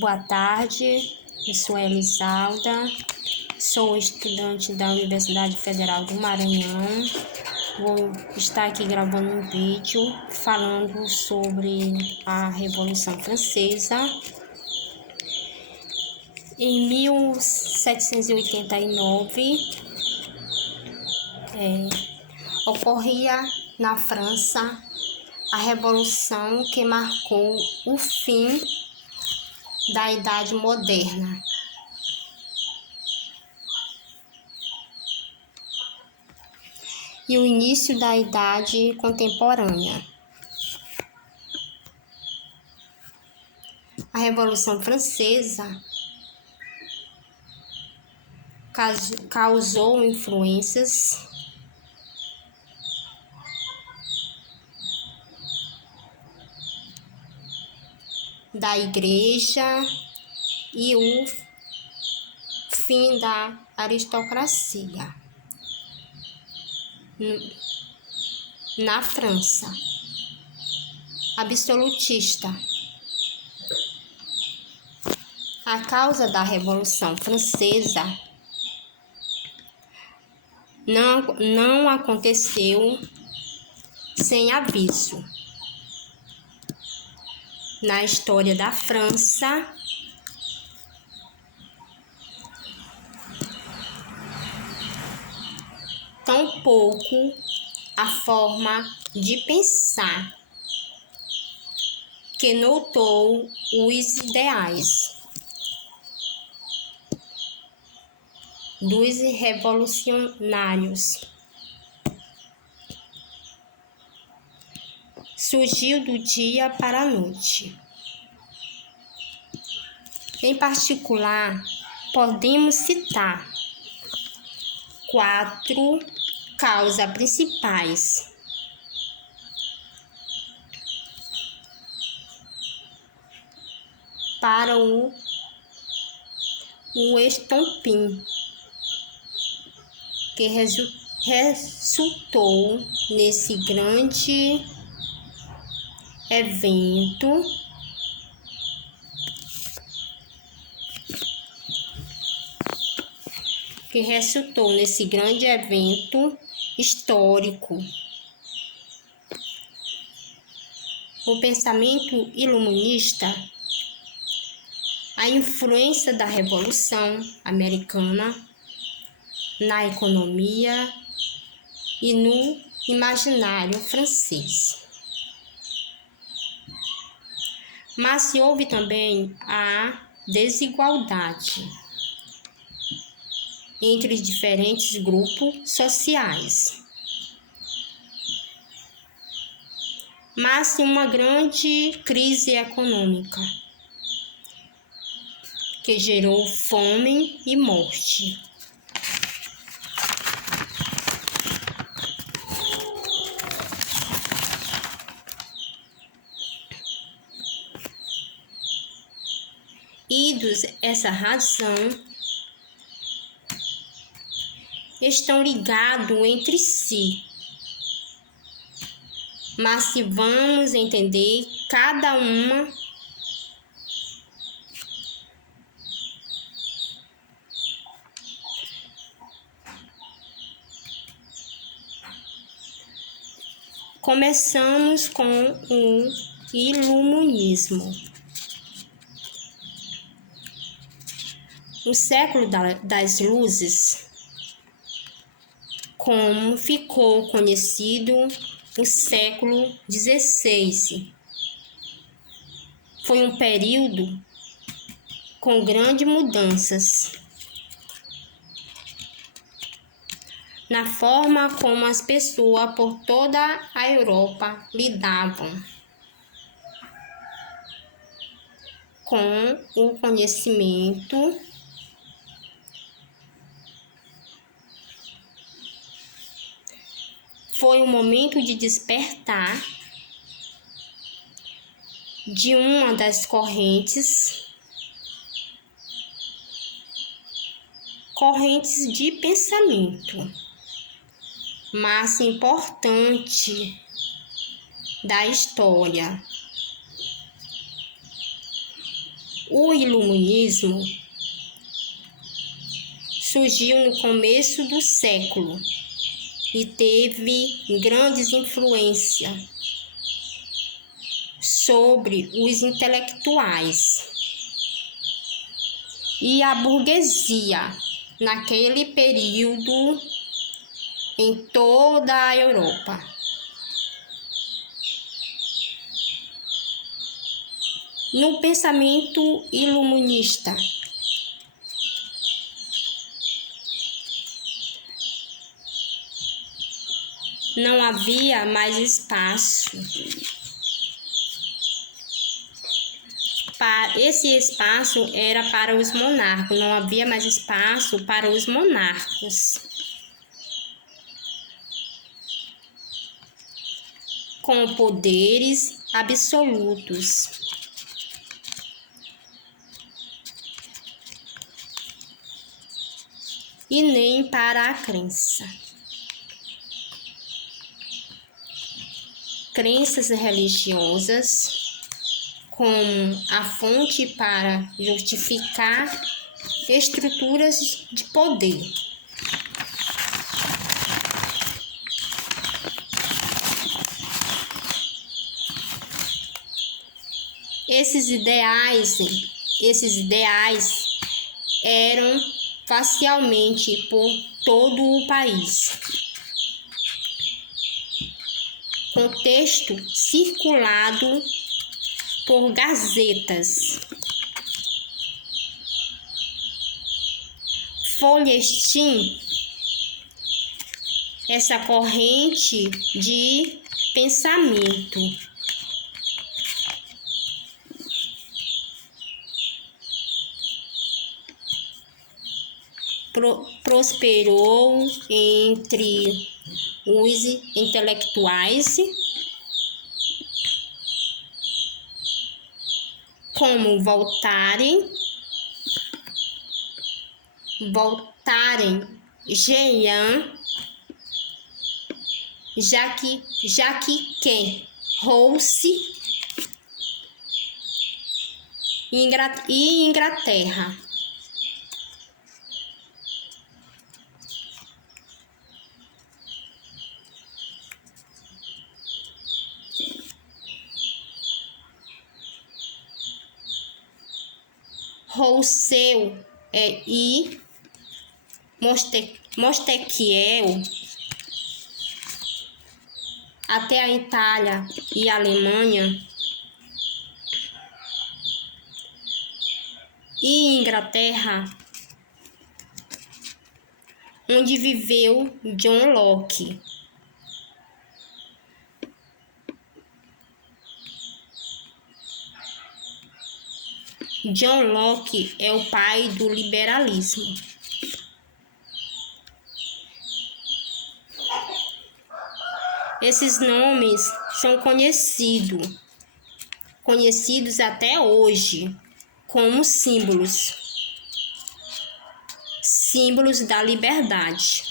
Boa tarde, eu sou Elisalda, sou estudante da Universidade Federal do Maranhão. Vou estar aqui gravando um vídeo falando sobre a Revolução Francesa. Em 1789, ocorria na França a Revolução que marcou o fim da Idade Moderna. E o início da Idade Contemporânea. A Revolução Francesa causou influências da Igreja e o fim da aristocracia na França absolutista. A causa da Revolução Francesa não aconteceu sem aviso. Na história da França, tampouco a forma de pensar que notou os ideais dos revolucionários. Surgiu do dia para a noite. Em particular, podemos citar 4 causas principais para o estopim que resultou nesse grande evento histórico. O pensamento iluminista, a influência da Revolução Americana na economia e no imaginário francês. Mas houve também a desigualdade entre diferentes grupos sociais. Mas uma grande crise econômica que gerou fome e morte. Essa razão estão ligados entre si. Mas se vamos entender cada uma, começamos com o iluminismo. O século das luzes, como ficou conhecido o século XVI, foi um período com grandes mudanças na forma como as pessoas por toda a Europa lidavam com o conhecimento foi um momento de despertar de uma das correntes de pensamento mais importante da história, O iluminismo surgiu no começo do século e teve grandes influências sobre os intelectuais e a burguesia naquele período em toda a Europa. No pensamento iluminista, não havia mais espaço. Esse espaço era para os monarcas, não havia mais espaço para os monarcas, com poderes absolutos. E nem para a crença. Crenças religiosas como a fonte para justificar estruturas de poder. Esses ideais eram facialmente por todo o país. Contexto circulado por gazetas, folhetim, essa corrente de pensamento. Prosperou entre os intelectuais, como Voltaire, Jean, Jacques Rousseau e Inglaterra. Rousseau e Montesquieu até a Itália e a Alemanha e Inglaterra, onde viveu John Locke. John Locke é o pai do liberalismo. Esses nomes são conhecidos até hoje como símbolos da liberdade.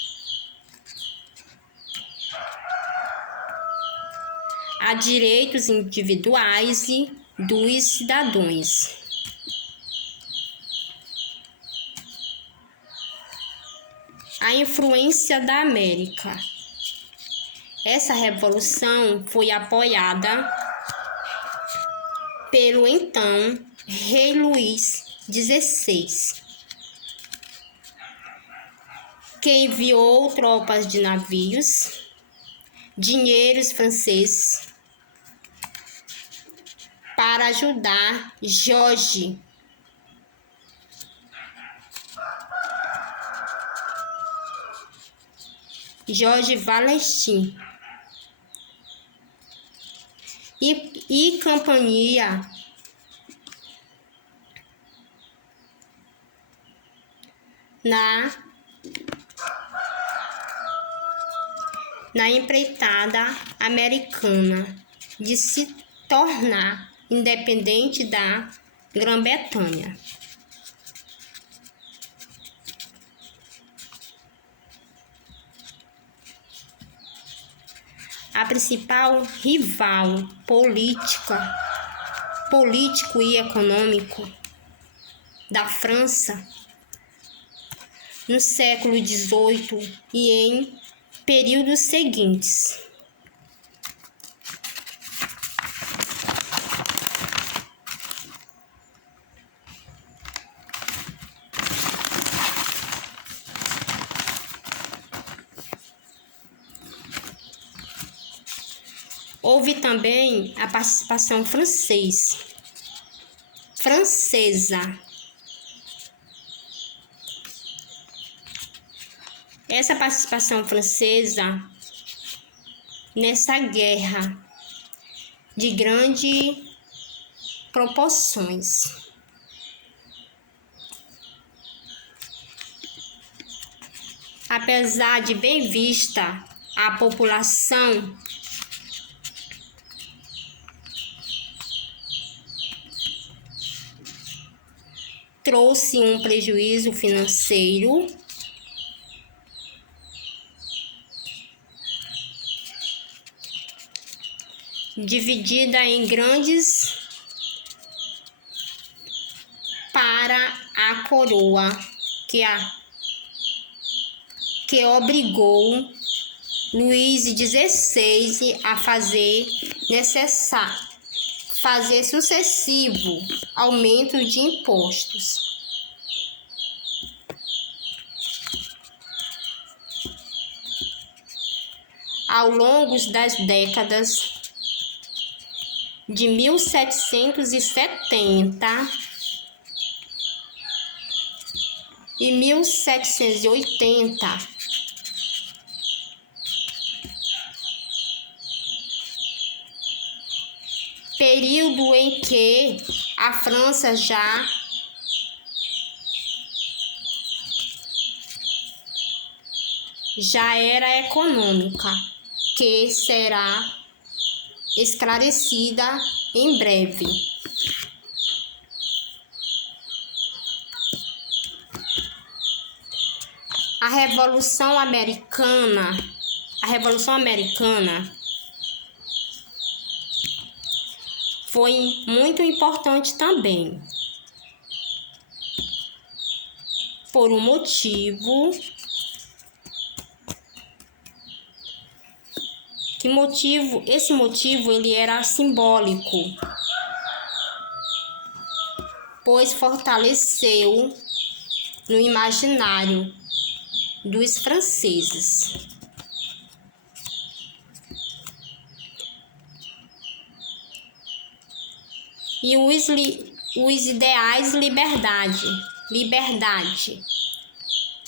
Há direitos individuais dos cidadãos. A influência da América. Essa revolução foi apoiada pelo então rei Luís XVI, que enviou tropas de navios, dinheiros franceses para ajudar George Valentim e companhia na empreitada americana de se tornar independente da Grã-Bretanha. A principal rival político e econômico da França no século XVIII e em períodos seguintes. Houve também a participação francesa. Essa participação francesa nessa guerra de grandes proporções. Apesar de bem vista, a população trouxe um prejuízo financeiro dividida em grandes para a coroa, que obrigou Luís XVI a fazer sucessivo aumento de impostos. Ao longo das décadas de 1770 e 1780, período em que a França já era econômica, que será esclarecida em breve. A Revolução Americana foi muito importante também, por um motivo. Esse motivo ele era simbólico, pois fortaleceu no imaginário dos franceses e os ideais de liberdade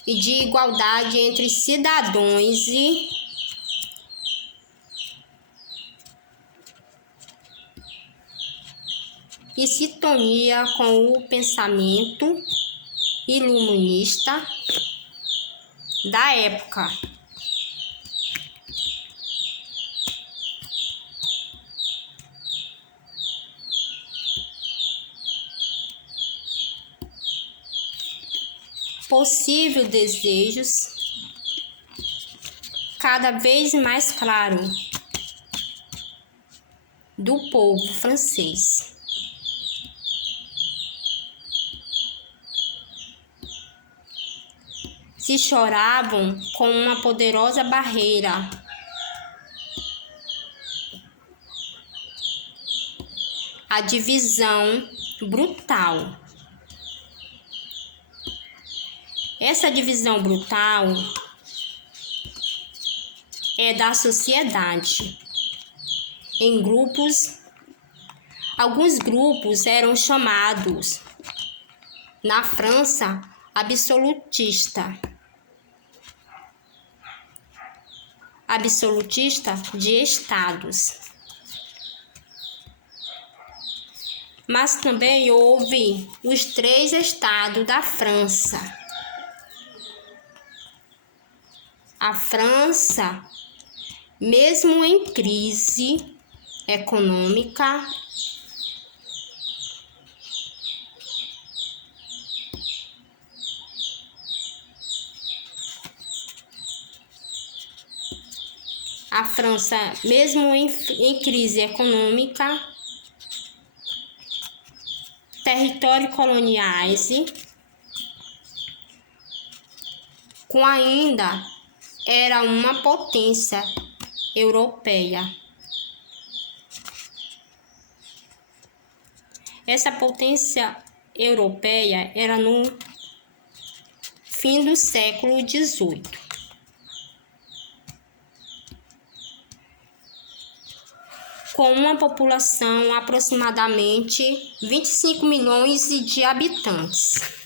e de igualdade entre cidadãos e sintonia com o pensamento iluminista da época. Possível desejos cada vez mais claro do povo francês. Se choravam com uma poderosa barreira a divisão brutal. Essa divisão brutal é da sociedade em grupos. Alguns grupos eram chamados na França absolutista de estados. Mas também houve os 3 estados da França. A França, mesmo em crise econômica, territórios coloniais, com ainda era uma potência europeia. Essa potência europeia era no fim do século XVIII. Com uma população aproximadamente 25 milhões de habitantes.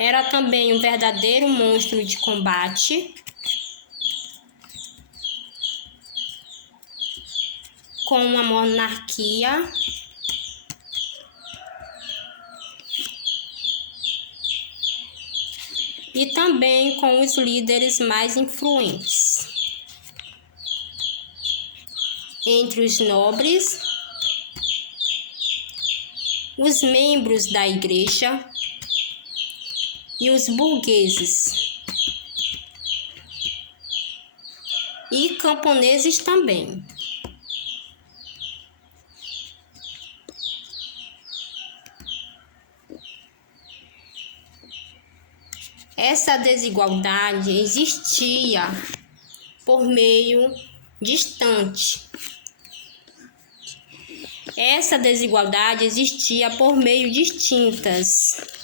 Era também um verdadeiro monstro de combate, com uma monarquia e também com os líderes mais influentes entre os nobres, os membros da igreja e os burgueses, e camponeses também. Essa desigualdade existia por meio distante. Essa desigualdade existia por meio distintas.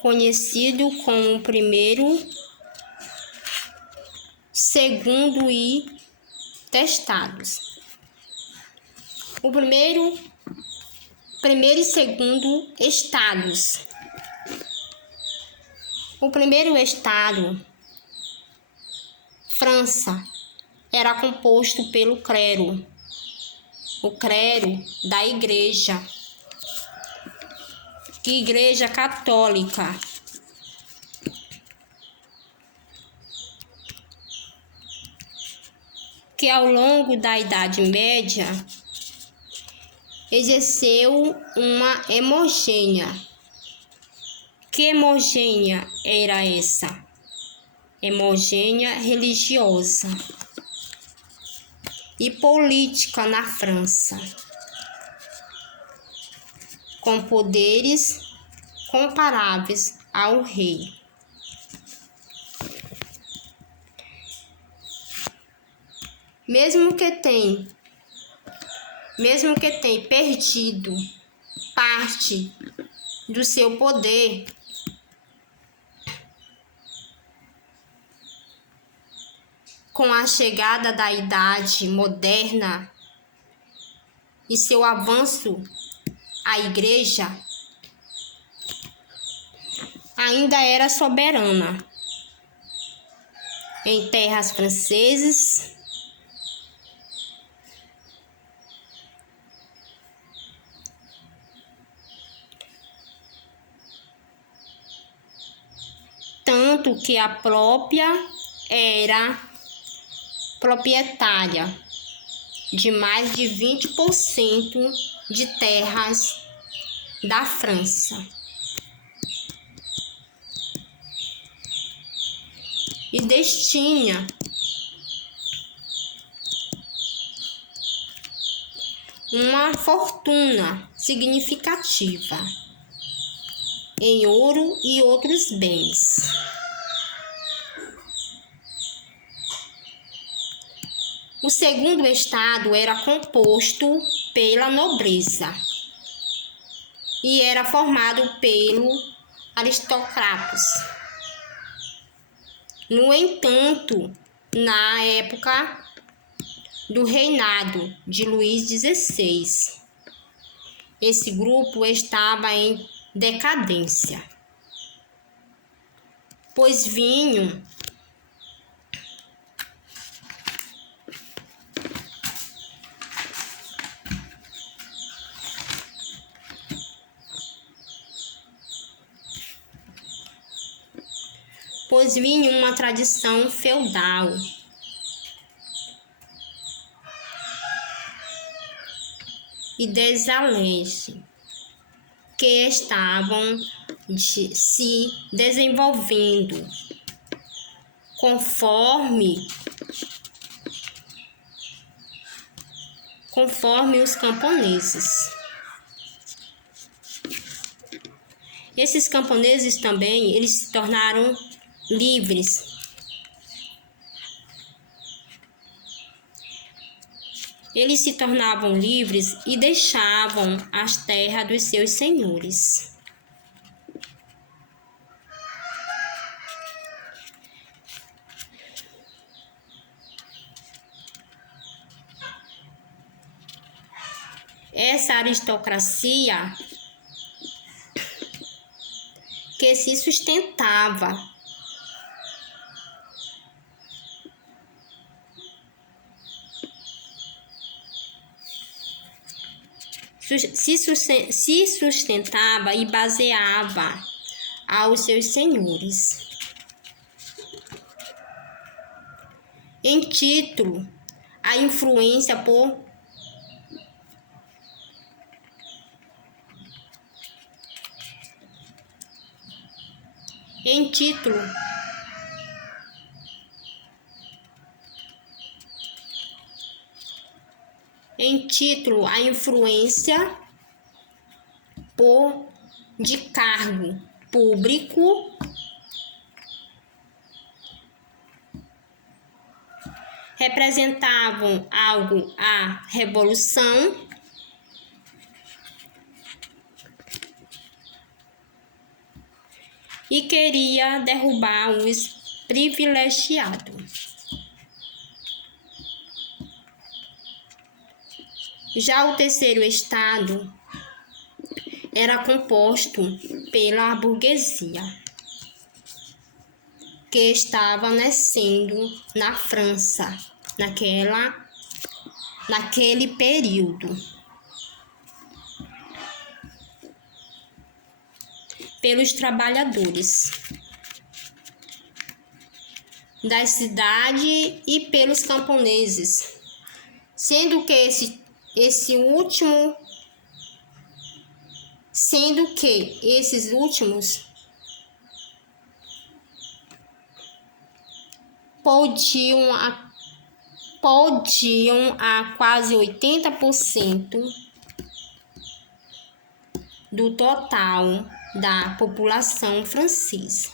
Conhecido como o primeiro, segundo e testados. O primeiro e segundo estados. O primeiro estado, França, era composto pelo clero, o clero da igreja católica. Que ao longo da Idade Média exerceu uma hemogênea. Que hemogênea era essa? Hemogênea religiosa e política na França, com poderes comparáveis ao rei. Mesmo que tenha perdido parte do seu poder, com a chegada da Idade Moderna e seu avanço à Igreja, ainda era soberana em terras francesas, tanto que a própria era proprietária de mais de 20% de terras da França. E destina uma fortuna significativa em ouro e outros bens. O segundo estado era composto pela nobreza e era formado pelos aristocratas. No entanto, na época do reinado de Luís XVI, esse grupo estava em decadência, pois vinho uma tradição feudal e desalente que estavam se desenvolvendo conforme os camponeses. Esses camponeses também, eles se tornaram livres. Eles se tornavam livres e deixavam as terras dos seus senhores. Essa aristocracia que se sustentava se sustentava e baseava aos seus senhores. Em título, a influência por a influência de cargo público representavam algo a revolução e queria derrubar os privilegiados. Já o terceiro estado era composto pela burguesia, que estava nascendo na França, naquele período. Pelos trabalhadores da cidade e pelos camponeses, sendo que esses últimos podiam a quase 80% do total da população francesa.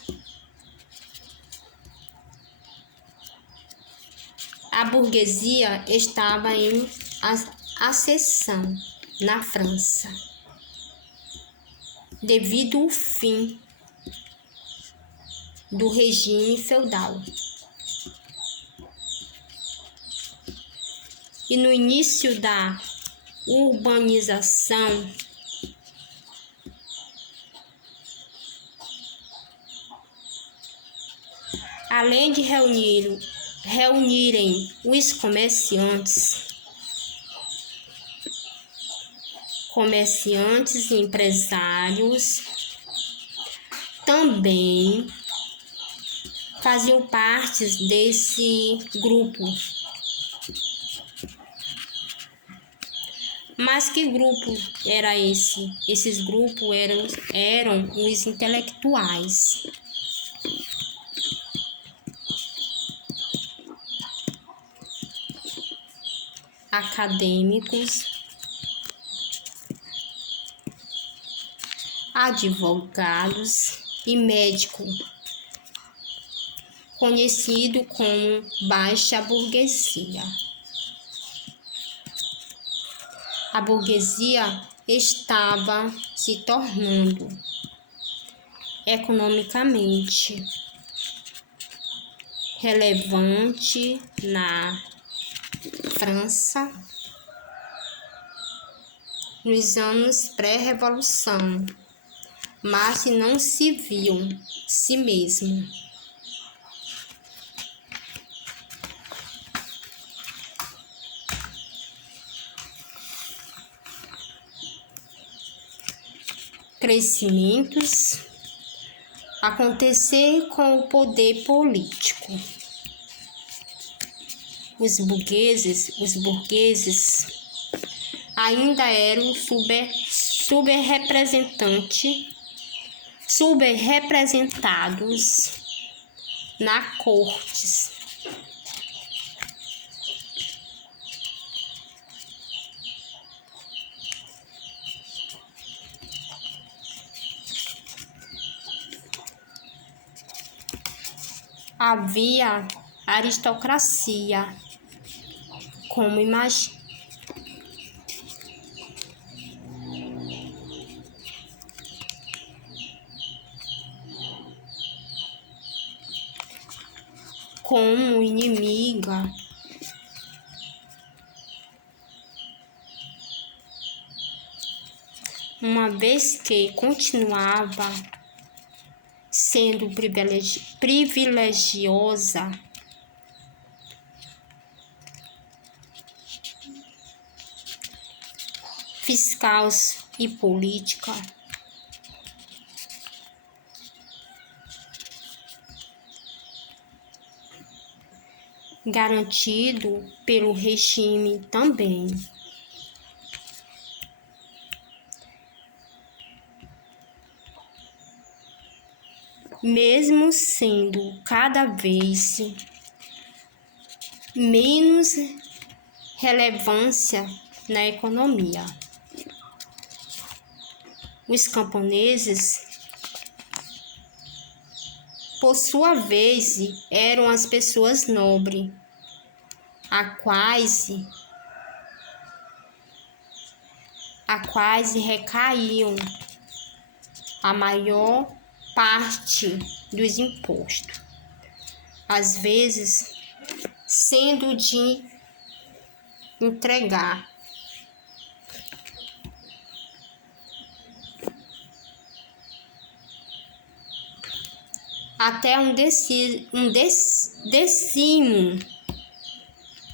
A burguesia estava em ascensão na França, devido ao fim do regime feudal. E no início da urbanização, além de reunirem os comerciantes e empresários, também faziam parte desse grupo. Mas que grupo era esse? Esses grupos eram os intelectuais. Acadêmicos, advogados e médicos, conhecido como baixa burguesia. A burguesia estava se tornando economicamente relevante na França nos anos pré-revolução, mas não se viu si mesmo. Crescimentos acontecer com o poder político. Os burgueses ainda eram subrepresentados na cortes. Havia aristocracia, como inimiga, uma vez que continuava sendo privilegiosa, fiscal e política, garantido pelo regime também. Mesmo sendo cada vez menos relevância na economia. Os camponeses, por sua vez, eram as pessoas nobres, a quais recaíam a maior parte dos impostos, às vezes sendo de entregar até um décimo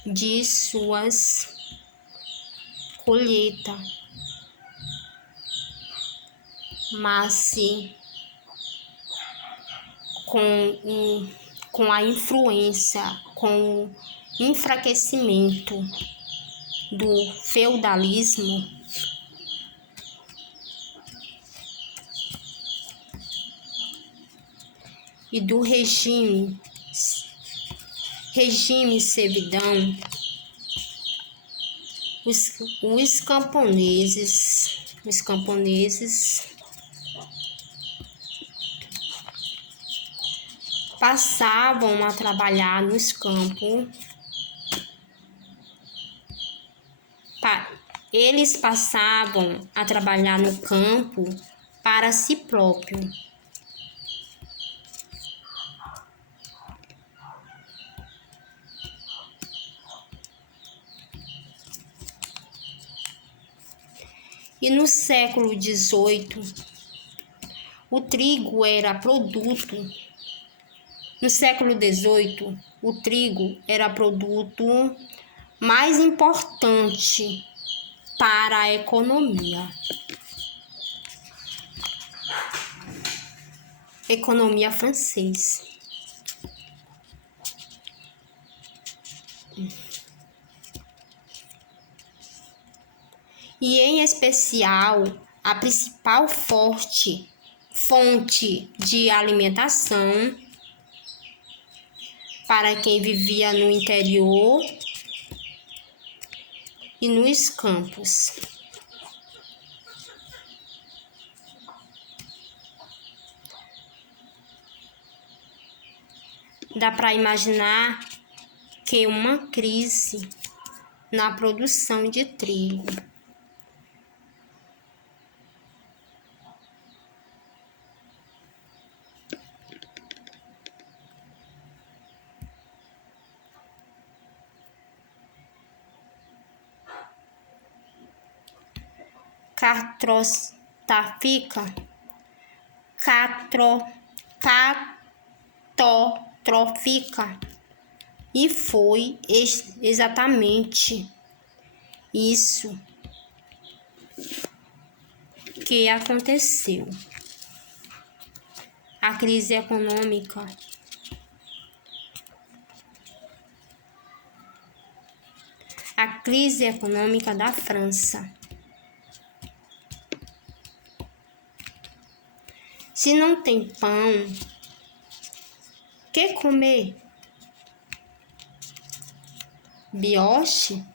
de suas colheitas, mas com a influência, com o enfraquecimento do feudalismo, e do regime servidão, os camponeses passavam a trabalhar nos campos. Eles passavam a trabalhar no campo para si próprio. E no século XVIII, o trigo era produto. No século XVIII, o trigo era produto mais importante para a economia. Economia francesa. E, em especial, a principal fonte de alimentação para quem vivia no interior e nos campos. Dá para imaginar que uma crise na produção de trigo catastrófica catastrófica. E foi exatamente isso que aconteceu. A crise econômica da França. Se não tem pão, que comer? Brioche?